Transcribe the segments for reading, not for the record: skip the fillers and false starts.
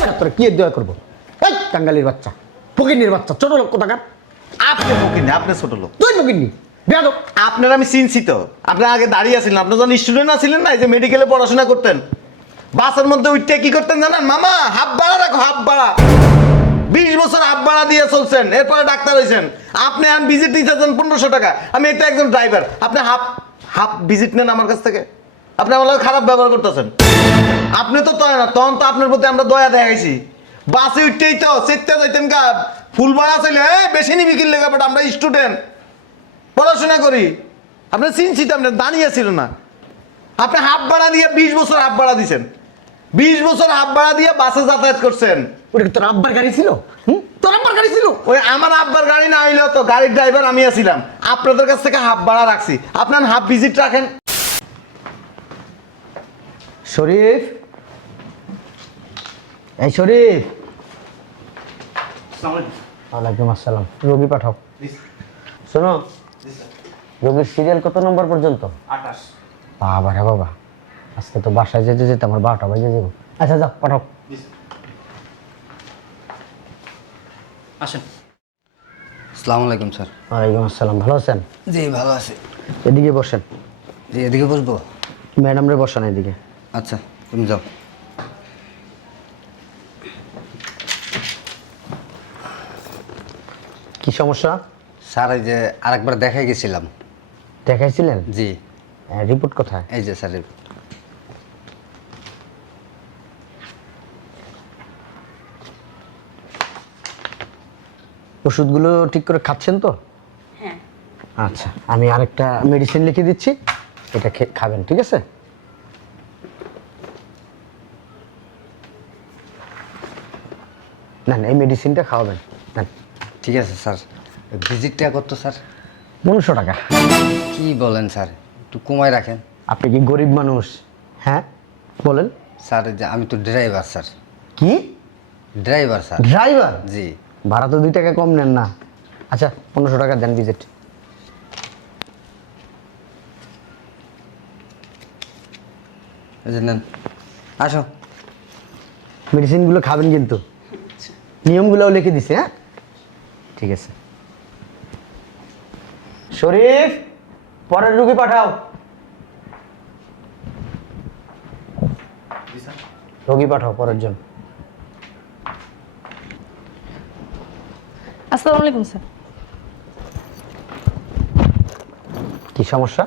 তোরা কি দয়া করবো? এই কাঙ্গালির বাচ্চা, ফকিন্নির বাচ্চা, ছোট লোক কোথাকার। আপনি ফকিনি, আপনি ছোট লোক। তুই ফকিন্নি বেয়াদব। আপনার আমি চিনছি তো, আপনার আগে দাঁড়িয়ে আছিলেন, আপনি যখন স্টুডেন্ট আছিলেন না, এই যে মেডিকেলে পড়াশোনা করতেন, বাসের মধ্যে উঠতে কি করতেন জানেন? মামা হাফ ভাড়া রাখো, হাফ ভাড়া। 20 বছর হাফ ভাড়া দিয়ে চলছেন, এরপরে ডাক্তার হয়েছেন। আপনি আমি ভিজিট দিতেছেন 1500 টাকা, আমি এটা একজন ড্রাইভার, আপনি হাফ হাফ ভিজিট নেন আমার কাছ থেকে। আপনি আমার লগে খারাপ ব্যবহার করতেছেন। আপনি তো তয় না, তখন তো আপনার প্রতি আমরা দয়া দেখাইছি। বাসে উঠতেই তো চেকতে যাইতেন গা, ফুল ভাড়া চাইলে বেশি নিবি কিনলে গা, বাট আমরা স্টুডেন্ট, পড়াশোনা করি। আপনার চিনছি তো, আপনার দাঁড়িয়ে ছিল না। আপনি হাফ ভাড়া দিয়ে 20 বছর হাফ ভাড়া দিয়েছেন, 20 বছর হাফ ভাড়া দিয়ে বাসে যাতায়াত করছেন। ওটা কি তোর আব্বার গাড়ি ছিল? তোর আব্বার গাড়ি ছিল? ওই আমার আব্বার গাড়ি না হইলেও তো গাড়ির ড্রাইভার আমি আছিলাম, আপনাদের কাছ থেকে হাফ ভাড়া রাখছি, আপনার হাফ ভিজিট রাখেন। শরীফ, এই শরীফ। ওয়ালাইকুম আসসালাম। রোগী পাঠাও। শোনো, রোগীর সিরিয়াল কত নম্বর পর্যন্ত? 28। বাবা রে বাবা, আজকে তো বাসায় যেতে যেতে আমার 12টা বাজে যাবো। আচ্ছা যাও, পাঠাও। আসেন। আসসালামু আলাইকুম স্যার। ওয়ালাইকুম আসসালাম। ভালো আছেন? জি ভালো আছি। এদিকে বসেন। জি এদিকে বসবো? ম্যাডাম রে বসান এদিকে। আচ্ছা তুমি যাও। কি সমস্যা? স্যার এই যে আরেকবার দেখাই গেছিলাম। দেখাইছিলেন? জি। রিপোর্ট কোথায়? এই যে স্যার। ওষুধগুলো ঠিক করে খাচ্ছেন তো? হ্যাঁ। আচ্ছা, আমি আরেকটা মেডিসিন লিখে দিচ্ছি, এটা খাবেন, ঠিক আছে? না না, এই মেডিসিনটা খাওয়াবেন। নেন। ঠিক আছে স্যার। ভিজিটটা কত স্যার? 1500 টাকা। কি বলেন স্যার, একটু কমায় রাখেন। আপনি কি গরিব মানুষ? হ্যাঁ বলেন। স্যার এই যে আমি তো ড্রাইভার স্যার। কি ড্রাইভার স্যার। ড্রাইভার? জি। ভাড়া তো 2 টাকা কম নেন না। আচ্ছা 1500 টাকা দেন ভিজিট। এই যে নেন, আসো। মেডিসিনগুলো খাবেন কিন্তু, নিয়মগুলোও লিখে দিছি। হ্যাঁ ঠিক আছে। শরীফ, পরের রুগী পাঠাও। রোগী পাঠাও পরের জন। আসসালামু আলাইকুম স্যার। কি সমস্যা?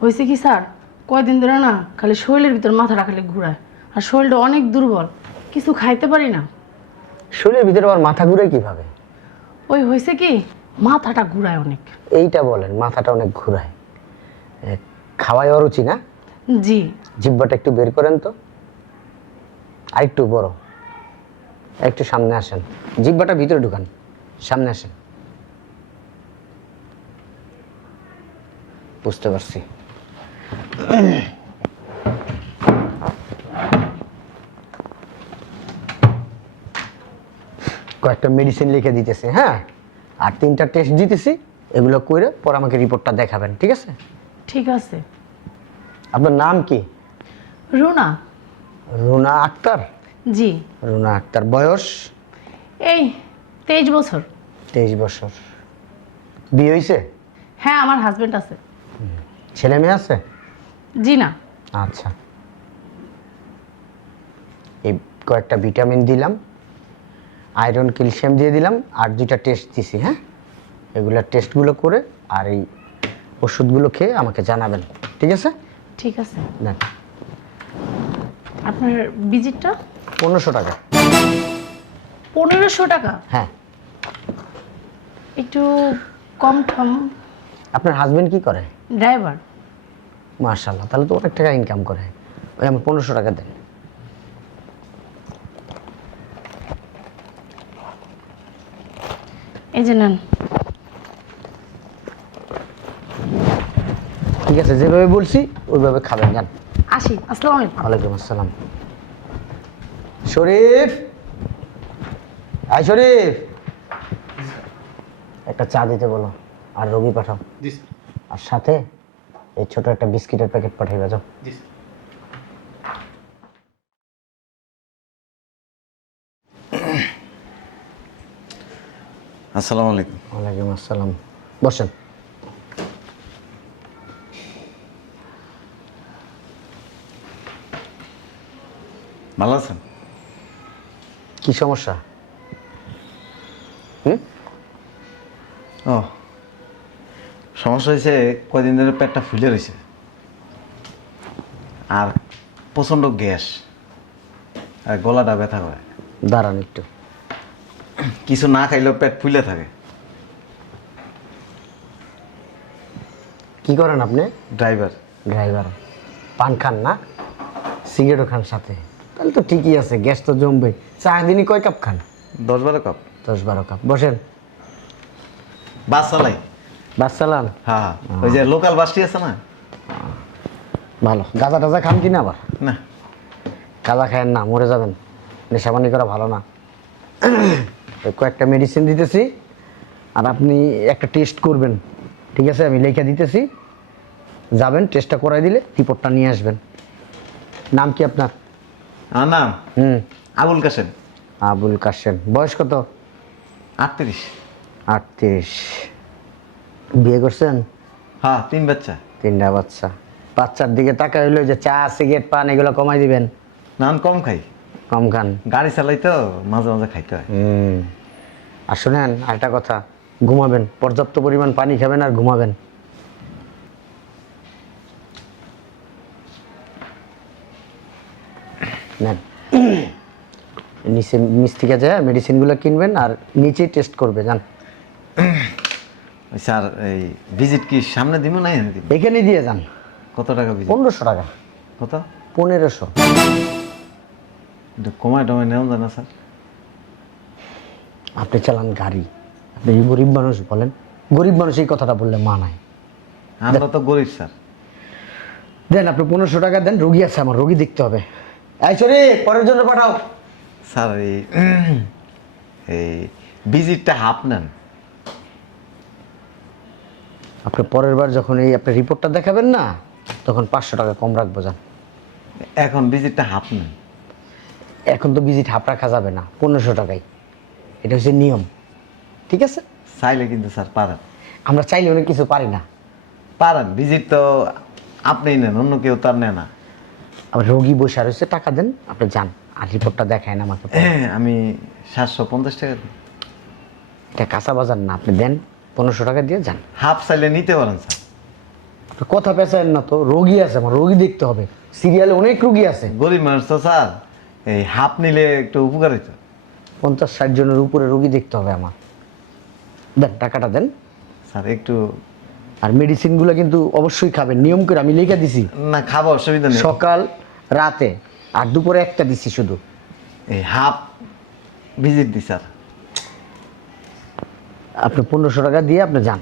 হয়েছে কি স্যার, কয়দিন ধরে না খালি শরীরের ভিতর মাথাটা খালি ঘুরায়, আর শরীরটা অনেক দুর্বল, কিছু খাইতে পারি না। শরীরের ভিতরে আবার মাথা ঘুরে কিভাবে? ওই হয়েছে কি, মাথাটা ঘুরায় অনেক। এইটা বলেন, মাথাটা অনেক ঘুরায়। খাওয়াই অরুচি না? জি। জিহ্বাটা একটু বের করেন তো, আর একটু বড়, একটু সামনে আসেন, জিহ্বাটা ভিতরে ঢুকান, সামনে আসেন। বুঝতে পারছি। কয়েকটা মেডিসিন লিখে দিতেছি, হ্যাঁ, আর 3টা টেস্ট দিতেছি, এগুলো করে পর আমাকে রিপোর্টটা দেখাবেন, ঠিক আছে? ঠিক আছে। আপনার নাম কি? রুনা। রুনা আক্তার? জি। রুনা আক্তার। বয়স? এই 23 বছর। 23 বছর। বিয়ে হয়েছে? হ্যাঁ, আমার হাজবেন্ড আছে। ছেলে মেয়ে আছে? জি না। আচ্ছা, এই কয়েকটা ভিটামিন দিলাম, আয়রন ক্যালসিয়াম দিয়ে দিলাম, আর 2টা টেস্ট দিছি। হ্যাঁ, এগুলা টেস্টগুলো করে আর এই ওষুধগুলো খেয়ে আমাকে জানাবেন, ঠিক আছে? ঠিক আছে। না, আপনার ভিজিটটা? 1500 টাকা। 1500 টাকা? হ্যাঁ। একটু কম ঠম। আপনার হাজবেন্ড কি করে? ড্রাইভার। মাশাআল্লাহ, তাহলে তো অনেক টাকা ইনকাম করে। ওই আমার 1500 টাকা দেন। এই যে নেন। ঠিক আছে, যেভাবে বলছি ওইভাবে খাবেন, যান। আসি। আসসালামু আলাইকুম। ওয়ালাইকুম আসসালাম। শরীফ, আয় শরীফ, একটা চা দিতে বলো, আর রোগী পাঠাও। জি স্যার। আর সাথে এই ছোট একটা বিস্কিটের প্যাকেট পাঠাইবা, যাও। জি স্যার। আসসালামু আলাইকুম। ওয়ালাইকুম আসসালাম। বসেন। ভালো আছেন? কি সমস্যা? ও, সমস্যা হয়েছে কয়দিন ধরে পেটটা ফুলে রয়েছে আর প্রচণ্ড গ্যাস আর গলাটা ব্যথা করে। দাঁড়ান একটু। কিছু না খাইলেও পেট ফুলে থাকে। কি করেন আপনি? ড্রাইভার। ড্রাইভার। পান খান না? সিগারেটও খান সাথে? তাহলে তো ঠিকই আছে, গ্যাস তো জমবে। চা দিনই কয় কাপ খান? 10-12 কাপ। 10-12 কাপ। বসেন। বাস চালাই। বাস চালান? হ্যাঁ, ওই যে লোকাল বাসটি আছে না? ভালো। গাঁজা টাজা খান কিনা আবার? না। গাঁজা খায়েন না, মরে যাবেন। নেশাবানি করা ভালো না। এই কয়েকটা মেডিসিন দিতেছি আর আপনি একটা টেস্ট করবেন, ঠিক আছে? আমি লেখা দিতেছি, যাবেন টেস্টটা করাই দিলে রিপোর্টটা নিয়ে আসবেন। নাম কি আপনার? আমার নাম আবুল কাশেম। আবুল কাশেম। বয়স কত? 38। 38। বিয়ে করছেন? হ্যাঁ, 3 বাচ্চা। 3টা বাচ্চা। বাচ্চার দিকে তাকা হইলো যে চা সিগারেট পান এগুলো কমাই দিবেন। না, আমি কম খাই। কম খান? গাড়ি চালাই তো মাঝে মাঝে খাইতে হয়। আর শোনেন আরেকটা কথা, ঘুমাবেন, পর্যাপ্ত পরিমাণ পানি খাবেন আর ঘুমাবেন। নেন। নিচ থেকে যায় মেডিসিনগুলো কিনবেন আর নিচেই টেস্ট করবে, জান। ওই স্যার, এই ভিজিট কি সামনে দিব না এনে দিব? এখানে দিয়ে যান। কত টাকা ভিজিট? 1500 টাকা। কত? 1500। একটু কমায় টমায় নেওয়া যায় না স্যার? আপনি চালান গাড়ি, আপনি গরিব মানুষ, বলেন গরিব মানুষ এই কথাটা বললে মানায়? আমরা তো গরিব স্যার। দেন আপনি 1500 টাকা দেন, রোগী আছে আমার, রোগী দেখতে হবে। এই সরি, পরের জন্য পাঠাও। স্যার এই ভিজিটটা হাফ নেন। আপনি পরের বার যখন এই আপনি রিপোর্টটা দেখাবেন না, তখন 500 টাকা কম রাখবো, যান। এখন ভিজিটটা হাফ নেন। এখন তো ভিজিট হাফ রাখা যাবে না, 1500 টাকাই। এটা হচ্ছে নিয়ম, ঠিক আছে? চাইলে কিন্তু স্যার পারেন। আমরা চাইলে অনেক কিছু পারি না। পারেন, ভিজিট তো আপনিই নেন, অন্য কেউ তার নেয় না। আবার রোগী বসে রয়েছে, টাকা দেন, আপনি যান আর রিপোর্টটা দেখায় না আমাকে। আমি 750 টাকা দিই। এটা কাঁচা বাজার না, আপনি দেন 1500 টাকা দিয়ে যান। হাফ চাইলে নিতে পারেন স্যার। আপনি কথা পেঁচায়েন না তো, রোগী আছে আমার, রোগী দেখতে হবে। সিরিয়ালে অনেক রোগী আছে। গরিব মানুষ তো স্যার, এই হাফ নিলে একটু উপকার হইতো। 50-60 জনের উপরে রোগী দেখতে হবে আমার। দেন, টাকাটা দেন। স্যার একটু। আর মেডিসিনগুলো কিন্তু অবশ্যই খাবেন, নিয়ম করে আমি লিখে দিছি। না, খাবো, অসুবিধা নেই। সকাল, রাতে আর দুপুরে একটা দিছি শুধু। এই হাফ ভিজিট দিই স্যার। আপনি 1500 টাকা দিয়ে আপনি যান।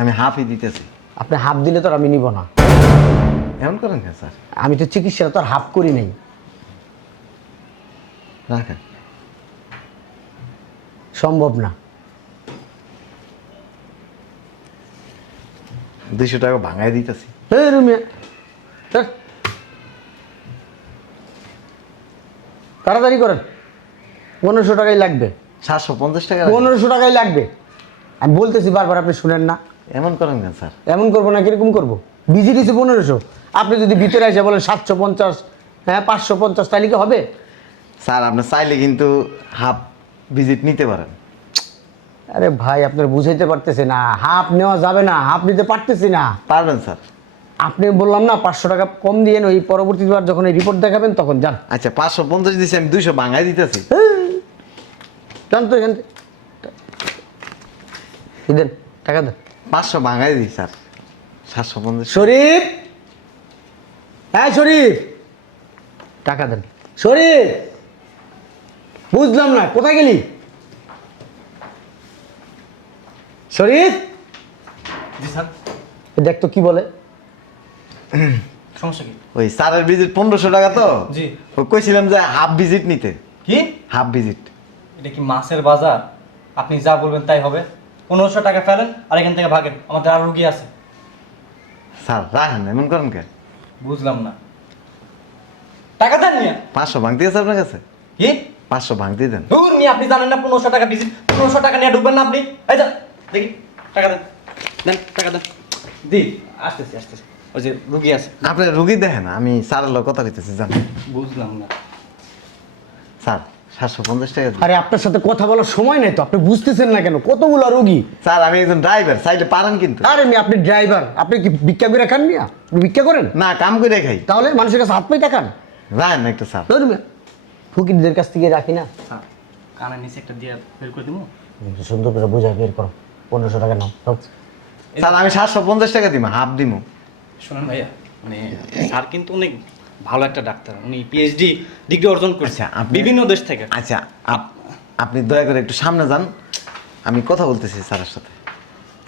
আমি হাফই দিতেছি। আপনি হাফ দিলে তো আর আমি নিব না। এমন করেন কেন স্যার? আমি তো চিকিৎসা তো আর হাফ করি নাই। রাখেন। সম্ভব না। 200 টাকা ভাঙাই দিতেছি। এই রুমিয়া, চল। তাড়াতাড়ি করেন, 1500 টাকাই লাগবে। 750 টাকা। 1500 টাকাই লাগবে। আমি বলতেছি বারবার, আপনি শুনেন না। এমন করেন কেন স্যার? এমন করবো না, কিরকম করবো? বিজি দিছি 1500, আপনি যদি ভিতরে এসে বলেন 750, হ্যাঁ 550, তাহলে কি হবে? স্যার আপনি চাইলে কিন্তু হাফ ভিজিট নিতে পারেন। আরে ভাই, আপনার বুঝাইতে পারতেছি না, হাফ নেওয়া যাবে না, হাফ নিতে পারতেছি না। পারবেন স্যার। আপনি বললাম না 500 টাকা কম দিয়ে, ওই পরবর্তীবার যখন এই রিপোর্ট দেখাবেন তখন যান। আচ্ছা, 550 দিছি, আমি 200 ভাঙাই দিতেছি। যান তো এখান থেকে। দেন, টাকা দেন। 500 ভাঙাই দিই স্যার। 750। শরীফ, হ্যাঁ শরীফ, টাকা দেন। শরীফ, বুঝলাম না, কোথায় গেলি? শরীফ, জি স্যার। দেখ তো কি বলে। সমস্যা কি? ওই স্যারের ভিজিট 1500 টাকা তো। জি। ও কইছিলাম যে হাফ ভিজিট নিতে। কি? Half visit. এটা কি মাছের বাজার? আপনি যা বলবেন তাই হবে। 1500 টাকা ফেলেন আর এখান থেকে ভাগেন, আমাদের আরো রুগী আছে। স্যার রাখেন, এমন করেন কে? বুঝলাম না। টাকা দেন নিয়ে। 500 ভাঙতে আছে আপনার কাছে? কি? 500 ভাঙতে দেন। দূর নিয়ে আপনি জানেন না 1500 টাকা ভিজিট, 1500 টাকা নিয়ে ঢুকবেন না আপনি। এই যা দেখি টাকা দেন, দেন টাকা দেন। দি আসতেছি আসতেছি, ওই যে রুগী আছে। আপনি রুগী দেখেন, আমি স্যারের লোক কথা কইতেছি জানেন। বুঝলাম না স্যার 750 টাকা দিন। আরে আপনার সাথে কথা বলার সময় নেই তো, আপনি বুঝতেছেন না কেন? কতগুলো রোগী। স্যার আমি একজন ড্রাইভার, চাইলে পারেন কিন্তু। আরে মেয়ে, আপনি ড্রাইভার, আপনি কি ভিক্ষা করে খান মিয়া? আপনি ভিক্ষা করেন? না, কাম করে খাই। তাহলে মানুষের কাছে হাত পাইটা খান? রায় না একটু স্যার। ধরুন মিয়া, ফকিরদের কাছ থেকে রাখি না। স্যার, কানের নিচে একটা দিয়ে বের করে দিব। সুন্দর করে বোঝায় বের করো। 1500 টাকা নাও। নাও। স্যার আমি 750 টাকা দিব, হাফ দিব। শুনুন ভাইয়া, মানে স্যার কিন্তু অনেক ভালো একটা ডাক্তার, উনি পিএইচডি ডিগ্রি অর্জন করেছে আচ্ছা, আপনি- বিভিন্ন দেশ থেকে। আচ্ছা আপনি দয়া করে একটু সামনে যান, আমি কথা বলতেছি স্যারের সাথে।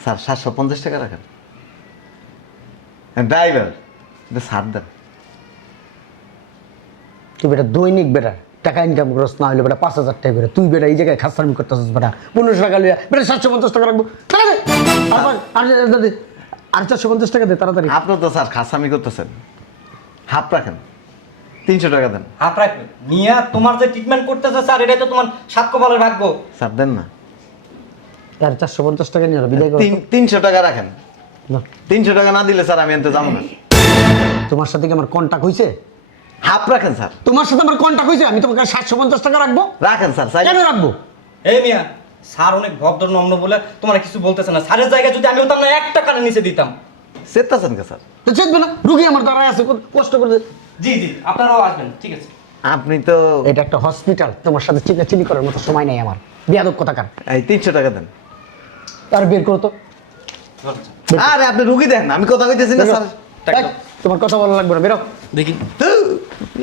স্যার 750 টাকা রাখেন। ড্রাইভার এটা স্যার দেন। তুই বেটা দৈনিক বেটা টাকা ইনকাম করস না হলে বেটা 5000 টাকা করে, তুই বেটা এই জায়গায় খাসামি করতেছিস বেটা। 1500 টাকা লিয়া বেটা 750 টাকা রাখবো। টাকা দে। আর 450 টাকা দে তাড়াতাড়ি। আপনার তো স্যার খাসামি করতেছেন, হাফ রাখেন। 300 টাকা দেন। হাফ রাখবে নিয়া, তোমার যে ট্রিটমেন্ট করতেছে স্যার, এটাই তো তোমার সাত কপালের ভাগ্য। স্যার দেন না। আর 450 টাকা নিয়ে বিদায় করো। 300 টাকা রাখেন। না, 300 টাকা না দিলে স্যার আমি এনতে যাবো না। তোমার সাথে কি আমার কন্টাক্ট হইছে? হাফ রাখেন স্যার। তোমার সাথে আমার কন্টাক্ট হইছে? আমি তোমাকে 750 টাকা রাখবো? রাখেন স্যার, চাইলে কেন রাখবো? এই মিয়া, স্যার অনেক ভদ্র নম্র বলে তোমার কিছু বলতেছে না। স্যারের জায়গায় যদি আমি হতাম না, 1 টাকার নিচে দিতাম। চেতাছেন কে স্যার? তো চেতবে না, রুগী আমার দাঁড়ায় আছে, কষ্ট করে। জি জি, আপনারাও আসবেন, ঠিক আছে। আপনি তো এটা একটা হসপিটাল, তোমার সাথে চিল্লাচিল্লি করার মতো সময় নেই আমার। বিয়াদব কথাকার। এই 300 টাকা দেন। আর বের করো তো। আরে আপনি রুগী দেখেন, আমি কথা কইতেছি না স্যার। এই, তোমার কথা বলা লাগবে না, বেরো। দেখি।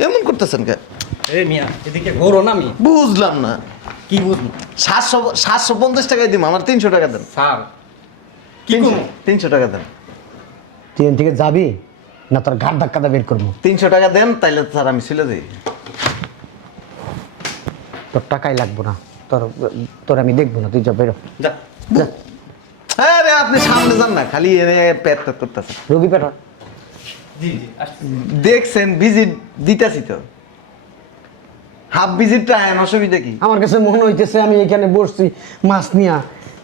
এমন করতেছেন কে? এই মিয়া, এদিকে ঘোরো না। আমি বুঝলাম না। কি বুঝবো? 750 টাকায় দিম, আমার 300 টাকা দেন। স্যার কি করবো? 300 টাকা দেন। তুই এখান থেকে যাবি না তোর ঘাট ধাক্কাটা বের করবো? 300 টাকা দেন, তাইলে স্যার আমি চলে যাই। তোর টাকাই লাগবো না, তোর আমি দেখবো না, তুই যা, বেরো যা। যা। আরে আপনি সামনে যান না, খালি এনে পেট পেট করতেছেন। রুগী পেটা। জি জি, আসছি। দেখছেন ভিজিট দিতেছি তো, হাফ ভিজিটটা আইন, অসুবিধা কি? আমার কাছে মনে হইতেছে আমি এখানে বসছি মাছ নিয়া,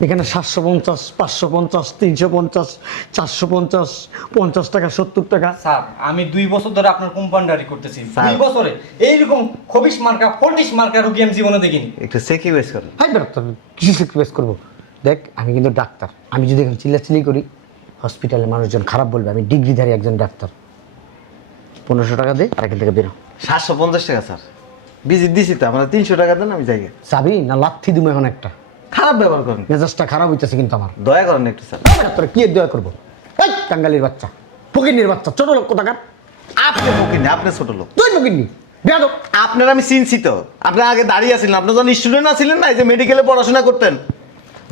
এখানে 750, 550, 350, 450, 50 টাকা, 70 টাকা। স্যার আমি 2 বছর ধরে আপনার কোম্পান্ডারি করতেছি। স্যার। 2 বছরে এইরকম খবিশ মার্কা, ফটিশ মার্কা রুগী আমি জীবনে দেখিনি। একটু সেক্রিফাইস করেন। হাই বেরো, তোর কিছু স্যাক্রিফাইস করবো? দেখ, আমি কিন্তু ডাক্তার, আমি যদি এখন চিল্লাচিল্লি করি হসপিটালে মানুষজন খারাপ বলবে। আমি ডিগ্রিধারী একজন ডাক্তার। 1500 টাকা দে, আর এখান থেকে বেরো। 750 টাকা স্যার, ভিজিট দিছি তো, আমরা 300 টাকা দেন, আমি যাই। যাবি না লাথি দিবো এখন একটা? খারাপ ব্যবহার করেন, মেজাজটা খারাপ হইতেছে কিন্তু আমার। দয়া করেন একটু স্যার। তোরা কি দয়া করবো? এই টাঙ্গালির বাচ্চা, ফকিন্নির বাচ্চা, ছোট লোক কোথাকার। আপনি ফকির না, আপনি ছোট লোক। তুই ফকিন্নি, বেয়াদব। আপনার আমি চিনছি তো, আপনার আগে দাঁড়িয়ে আছিলেন, আপনি যখন স্টুডেন্ট আছিলেন না, এই যে মেডিকেলে পড়াশোনা করতেন,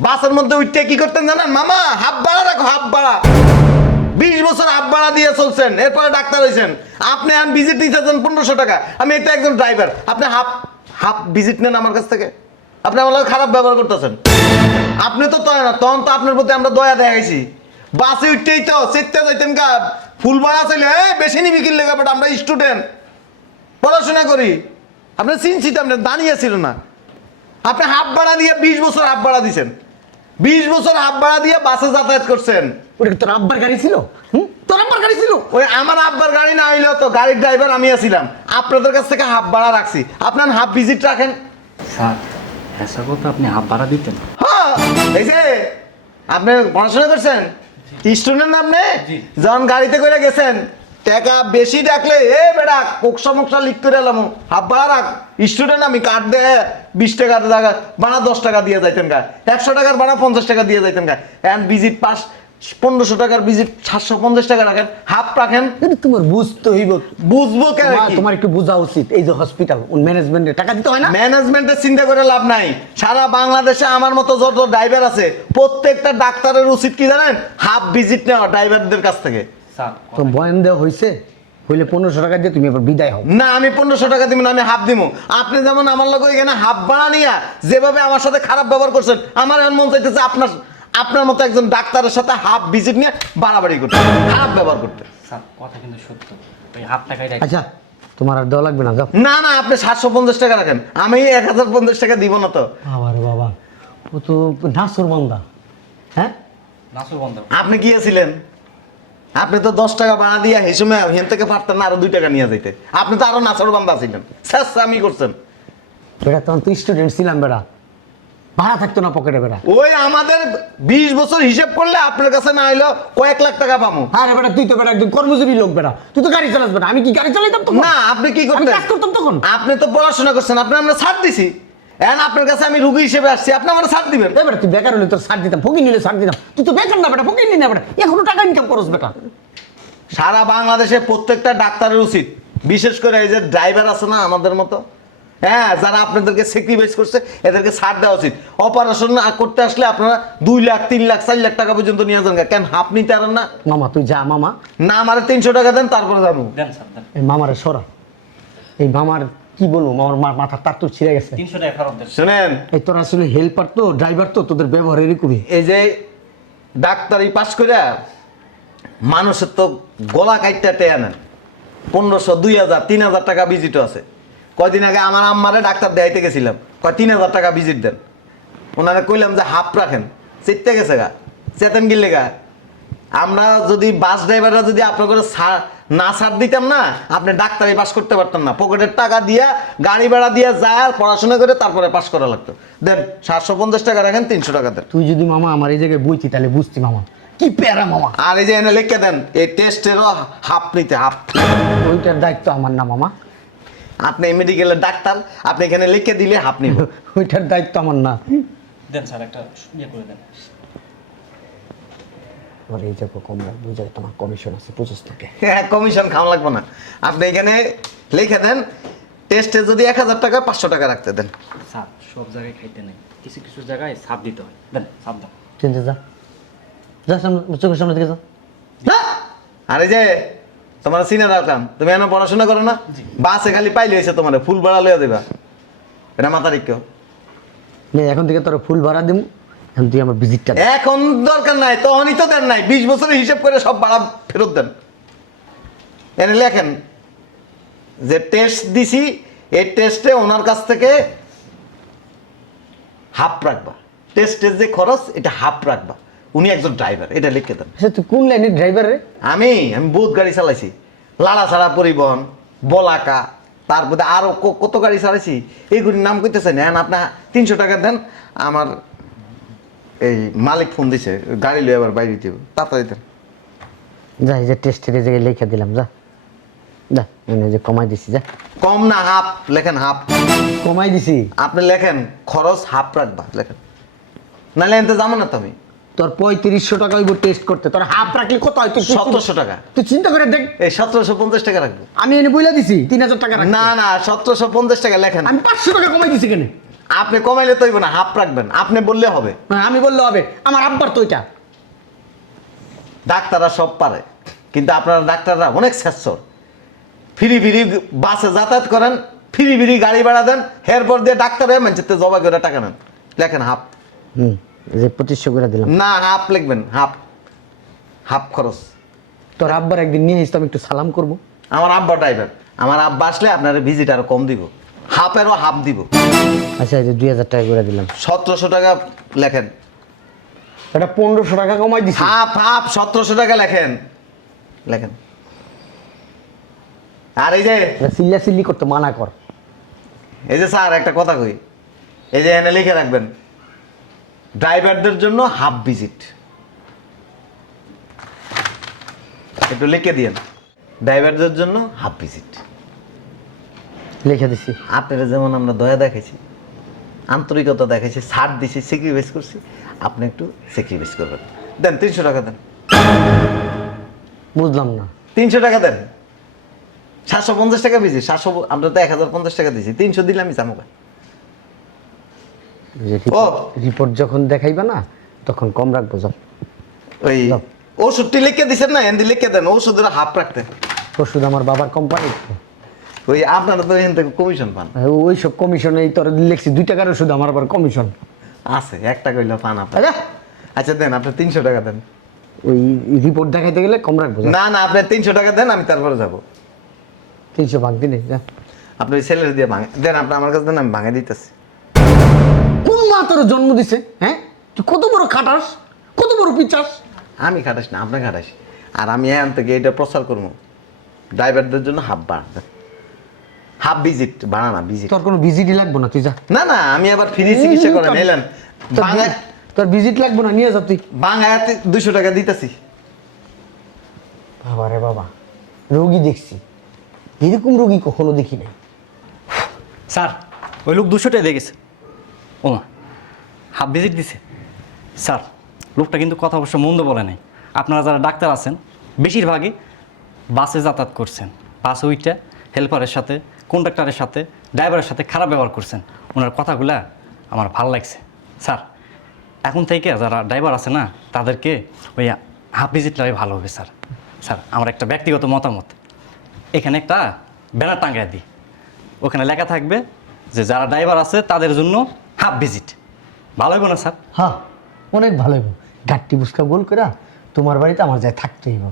বাসের মধ্যে উঠতে কি করতেন জানেন? মামা হাফ ভাড়া রাখো, হাফ ভাড়া। 20 বছর হাফ ভাড়া দিয়ে চলছেন, এরপরে ডাক্তার হয়েছেন। আপনি আমি ভিজিট দিতেছেন 1500 টাকা, আমি একটা একজন ড্রাইভার, আপনি হাফ হাফ ভিজিট নেন আমার কাছ থেকে। আপনি আমার লগে খারাপ ব্যবহার করতেছেন। আপনি তো তয় না, তখন তো আপনার প্রতি আমরা দয়া দেখাইছি। বাসে উঠতেই তো চেকতে যাইতেন গা, ফুল ভাড়া চাইলে বেশি নিবি কিনলে গা, বাট আমরা স্টুডেন্ট, পড়াশোনা করি। আপনি চিনছি তো, আপনার দাঁড়িয়ে ছিল না। আপনি হাফ ভাড়া দিয়ে 20 বছর হাফ ভাড়া দিয়েছেন, 20 বছর হাফ ভাড়া দিয়ে বাসে যাতায়াত করছেন। ওটা কি তোর আব্বার গাড়ি ছিল? তোর আব্বার গাড়ি ছিল? ওই আমার আব্বার গাড়ি না হইলেও তো গাড়ির ড্রাইভার আমি আছিলাম, আপনাদের কাছ থেকে হাফ ভাড়া রাখছি, আপনার হাফ ভিজিট রাখেন। স্যার এসা কথা আপনি হাফ ভাড়া দিতেন? হ্যাঁ, এই যে আপনি পড়াশোনা করছেন, স্টুডেন্ট আপনি, জি। যখন গাড়িতে করে গেছেন, টাকা বেশি ডাকলে এ বেড়া কোকসা মোকসা লিখ করে এলাম, হাফ ভাড়া রাখ। স্টুডেন্ট আমি, কার্ড দে 20 টাকার জায়গা ভাড়া 10 টাকা দিয়ে যাইতেন গা, 100 টাকার ভাড়া 50 টাকা দিয়ে যাইতেন গা। এখন ভিজিট পাস 1500 টাকার ভিজিট 750 টাকা রাখেন, হাফ রাখেন। এটা তোমার বুঝতে হইব। বুঝবো কেন? তোমার একটু বোঝা উচিত, এই যে হসপিটাল ম্যানেজমেন্টের টাকা দিতে হয় না? ম্যানেজমেন্টের চিন্তা করে লাভ নাই। সারা বাংলাদেশে আমার মতো যত ড্রাইভার আছে, প্রত্যেকটা ডাক্তারের উচিত কি জানেন? হাফ ভিজিট নেওয়া ড্রাইভারদের কাছ থেকে। স্যার তো বয়ান দেওয়া হয়েছে, হইলে 1500 টাকা দিয়ে তুমি এবার বিদায় হও। না, আমি 1500 টাকা দিব না, আমি হাফ দিব। আপনি যেমন আমার লোক এখানে হাফ ভাড়া নিয়া যেভাবে আমার সাথে খারাপ ব্যবহার করছেন, আমার এমন মন চাইতেছে আপনার মতো একজন ডাক্তারের সাথে হাফ ভিজিট নিয়ে বাড়াবাড়ি করতে, খারাপ ব্যবহার করতে। স্যার কথা কিন্তু সত্য, ওই হাফ টাকাই রাখি। আচ্ছা, তোমার আর দেওয়া লাগবে না, যাও। না না, আপনি 750 টাকা রাখেন, আমি 1050 টাকা দিব না তো। আরে বাবা, ও তো নাসর বান্দা। হ্যাঁ, নাসুর বন্ধ। আপনি কি ছিলেন? আপনি তো 10 টাকা ভাড়া দিয়ে এই সময় হেন থেকে পারতেন না আরো 2 টাকা নিয়ে যাইতে। আপনি তো আরো নাসর বান্দা ছিলেন, শেষ আমি করছেন। বেটা তখন তো স্টুডেন্ট ছিলাম বেটা, ভাড়া থাকতো না পকেটে বেটা। ওই আমাদের 20 বছর হিসাব করলে আপনার কাছে না হইলো কয়েক লাখ টাকা পাবো। আরে বেটা তুই তো বেটা একদম কর্মজীবী লোক বেটা, তুই তো গাড়ি চালাস বেটা। আমি কি গাড়ি চালাইতাম তখন? না, আপনি কি আমি করতেন? কাজ করতাম তখন। আপনি তো পড়াশোনা করছেন, আপনি আমরা ছাড় দিছি। এখন আপনার কাছে আমি রুগী হিসেবে আসছি, আপনি আমার ছাড় দিবেন। এ বেটা তুই বেকার হলে তোর ছাড় দিতাম, ফকির নিলে ছাড় দিতাম। তুই তো বেকার না বেটা, ফকির নি না বেটা, এখনো টাকা ইনকাম করস বেটা। সারা বাংলাদেশে প্রত্যেকটা ডাক্তারের উচিত, বিশেষ করে এই যে ড্রাইভার আছে না আমাদের মতো, হ্যাঁ, যারা আপনাদেরকে স্যাক্রিফাইস করছে এদেরকে ছাড় দেওয়া উচিত। অপারেশন করতে আসলে আপনারা 2 লাখ 3 লাখ 4 লাখ টাকা পর্যন্ত নিয়ে যান, কেন হাফ নিতে পারেন না? মামা তুই যা মামা, না, আমারে 300 টাকা দেন, তারপরে যাবো। দেন স্যার, দেন। এই মামারে সরা। এই মামার কি বলবো, মামার মাথার তার তোর ছিঁড়ে গেছে। 300 টাকা ফেরত দেন। শুনেন, এই তোর আসলে হেল্পার তো, ড্রাইভার তো, তোদের ব্যবহার এরকমই। এই যে ডাক্তারি পাস করে মানুষের তো গলা কাইটটা টেয়া নেন, 1500 2000 3000 টাকা ভিজিটও আছে। কয়দিন আগে আমার আম্মারে ডাক্তার দেখাইতে গেছিলাম, 3000 টাকা ভিজিট দেন। ওনারা কইলাম যে হাফ রাখেন, চেতে গেছে গা, চেতেন গিলে গা। আমরা যদি বাস ড্রাইভাররা যদি আপনার করে না ছাড় দিতাম না, আপনি ডাক্তারি পাস করতে পারতেন না। পকেটের টাকা দিয়া গাড়ি ভাড়া দিয়ে যায় আর পড়াশোনা করে তারপরে পাস করা লাগতো। দেন 750 টাকা রাখেন, 300 টাকা দেন। তুই যদি মামা আমার এই জায়গায় বইতি তাহলে বুঝতি মামা কি প্যারা মামা। আর এই যে এনে লিখে দেন, এই টেস্টেরও হাফ নিতে, হাফ। ওইটার দায়িত্ব আমার না মামা, আপনি মেডিকেলের ডাক্তার, আপনি এখানে লিখে দিলে হাফ নিব। ওইটার দায়িত্ব আমার না। দেন স্যার, একটা ইয়ে করে দেন। আর এই যাবো কমরা বুঝাই, তোমার কমিশন আছে 25 টাকা। হ্যাঁ, কমিশন খাওয়া লাগবে না, আপনি এখানে লিখে দেন টেস্টে যদি 1000 টাকা 500 টাকা রাখতে দেন। স্যার, সব জায়গায় খাইতে নেই, কিছু কিছু জায়গায় ছাপ দিতে হয়। দেন, ছাপ দাও। চিনতে যা, যা সামনে, চোখের সামনে দিকে যা। আরে যে তোমার সিনে রাখলাম, তুমি এনে পড়াশোনা করো না, বাসে খালি পাইলে হয়েছে তোমার ফুল ভাড়া লইয়া দেবা, এটা মাথা রেখো। নে এখন থেকে তোর ফুল ভাড়া দিমু, এখন তুই আমার ভিজিটটা দে। এখন দরকার নাই, তখনই তো দেন নাই, 20 বছরের হিসাব করে সব ভাড়া ফেরত দেন। এনে লেখেন যে টেস্ট দিছি, এই টেস্টে ওনার কাছ থেকে হাফ রাখবা, টেস্টের যে খরচ এটা হাফ রাখবা। উনি একজন ড্রাইভার, এটা লিখে দেন। আচ্ছা তুই কোন লাইনের ড্রাইভার রে? আমি বহুত গাড়ি চালাইছি, লাড়াছাড়া পরিবহন, বলাকা, তারপরে আরো কত গাড়ি চালাইছি, এইগুলির নাম কইতেছে না। আপনার 300 টাকা দেন, আমার এই মালিক ফোন দিছে, গাড়ি লয়ে আবার বাইরে দিব, তাড়াতাড়ি দেন। যা, এই যে টেস্টের এই জায়গায় লিখে দিলাম, যা যা, এনে যে কমাই দিছি, যা। কম না, হাফ লেখেন, হাফ। কমাই দিছি। আপনি লেখেন খরচ হাফ রাখবা, লেখেন, নাহলে এনতে যাবো না তো আমি। তোর 3500 টাকা হইব টেস্ট করতে, তোর হাফ রাখলে কত হয়? তুই 1700 টাকা। তুই চিন্তা করে দেখ, এই 1750 টাকা রাখবো। আমি এনে বইলা দিছি 3000 টাকা রাখতে। না না, 1750 টাকা লেখেন। আমি 500 টাকা কমাই দিছি কেন? আপনি কমাইলে তো হইব না, হাফ রাখবেন, আপনি বললে হবে। হ্যাঁ, আমি বললে হবে, আমার আব্বার তো এটা। ডাক্তাররা সব পারে, কিন্তু আপনারা ডাক্তাররা অনেক স্বেচ্ছর। ফ্রি ফ্রি বাসে যাতায়াত করেন, ফ্রি ফ্রি গাড়ি ভাড়া দেন, এরপর দিয়ে ডাক্তার হয়ে মানচিত্রে জবা করে টাকা নেন। লেখেন হাফ। এই যে 2500 করে দিলাম। না, হাফ লিখবেন, হাফ, হাফ খরচ। তোর আব্বার একদিন নিয়ে আসতো, আমি একটু সালাম করব। আমার আব্বা ড্রাইভার, আমার আব্বা আসলে আপনার ভিজিট আরো কম দিব, হাফেরও হাফ দিব। আচ্ছা এই যে 2000 টাকা করে দিলাম। 1700 টাকা লেখেন। এটা 1500 টাকা কমাই দিছি। হাফ হাফ 1700 টাকা লেখেন, লেখেন। আর এই যে সিল্লা সিল্লি করতে মানা কর। এই যে স্যার একটা কথা কই, এই যে এনে লিখে রাখবেন, ড্রাইভারদের জন্য হাফ ভিজিট, একটু লিখে দিয়েন, ড্রাইভারদের জন্য হাফ ভিজিট। লিখে দিছি। আপনারা যেমন আমরা দয়া দেখাইছি, আন্তরিকতা দেখাইছি, ছাড় দিছি, স্যাক্রিফাইস করছি, আপনি একটু স্যাক্রিফাইস করবেন। দেন 300 টাকা দেন। বুঝলাম না। 300 টাকা দেন। 750 টাকা ভিজিট, 700, আমরা তো 1050 টাকা দিছি, 300 দিলে আমি জামুকা। ও। রিপোর্ট যখন দেখাইবা না তখন কম রাখবো, যাও। ওই দাও। ওষুধটি লিখে দিচ্ছেন না, এন্দি লিখে দেন, ওষুধের হাফ রাখতে। ওষুধ আমার বাবার কোম্পানি, ওই আপনারা তো এখান থেকে কমিশন পান। ওই সব কমিশনে তোর লিখছি 2 টাকার ওষুধ, আমার আবার কমিশন আছে, 1 টাকা হইলে পান আপনার। আরে আচ্ছা দেন, আপনি 300 টাকা দেন। ওই রিপোর্ট দেখাইতে গেলে কম রাখবো, যাও। না না, আপনি 300 টাকা দেন, আমি তারপরে যাব। 300 ভাগ দিনে যা। আপনি ওই ছেলের দিয়ে ভাঙে দেন, আপনি আমার কাছে দেন, আমি ভাঙে দিতেছি। কোন মা তোর জন্ম দিছে? হ্যাঁ, তুই কত বড় খাটাস, কত বড় পিচাস। আমি খাটাস না, আপনি খাটাস। আর আমি এখান থেকে এটা প্রচার করবো, ড্রাইভারদের জন্য হাফ ভাড়া, হাফ ভিজিট ভাড়া না, ভিজিট। তোর কোনো ভিজিটই লাগবো না, তুই যা। না না, আমি আবার ফ্রি চিকিৎসা করে নিলেন। তোর ভিজিট লাগবো না, নিয়ে যা তুই। বাঙায়াতে 200 টাকা দিতেছি। বাবা রে বাবা, রোগী দেখছি, এরকম রোগী কখনো দেখি নাই। স্যার ওই লোক 200 টাকা দিয়ে গেছে। ও মা, হাফ ভিজিট দিছে। স্যার লোকটা কিন্তু কথা অবশ্য মন্দ বলে নাই। আপনারা যারা ডাক্তার আছেন বেশিরভাগই বাসে যাতায়াত করছেন, বাসে উইটা হেল্পারের সাথে, কন্ডাক্টরের সাথে, ড্রাইভারের সাথে খারাপ ব্যবহার করছেন। ওনার কথাগুলা আমার ভালো লাগছে। স্যার এখন থেকে যারা ড্রাইভার আছে না, তাদেরকে ওই হাফ ভিজিটটাই ভালো হবে। স্যার স্যার আমার একটা ব্যক্তিগত মতামত, এখানে একটা ব্যানার টাঙ্গায় দিই, ওখানে লেখা থাকবে যে যারা ড্রাইভার আছে তাদের জন্য হাফ ভিজিট। ভালো হবে না স্যার? হ্যাঁ, অনেক ভালো হইব। গাট্টি বুসকা গোল করে তোমার বাড়িতে আমার যায় থাকতে হইব,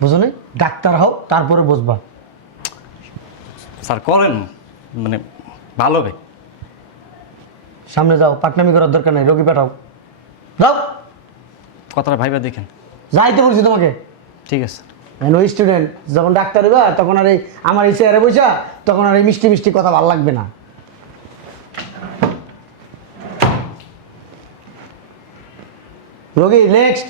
বুঝো না? ডাক্তার হও, তারপরে বসবা। স্যার করেন, মানে ভালো হবে। সামনে যাও, পাটনামি করার দরকার নাই, রোগী পাঠাও। যাও, কথাটা ভাইবা দেখেন। যাইতে বলছি তোমাকে। ঠিক আছে। ওই স্টুডেন্ট যখন ডাক্তার হইবা তখন আর এই আমার এই চেয়ারে বসা তখন আর এই মিষ্টি মিষ্টি কথা ভালো লাগবে না। রোগী নেক্সট।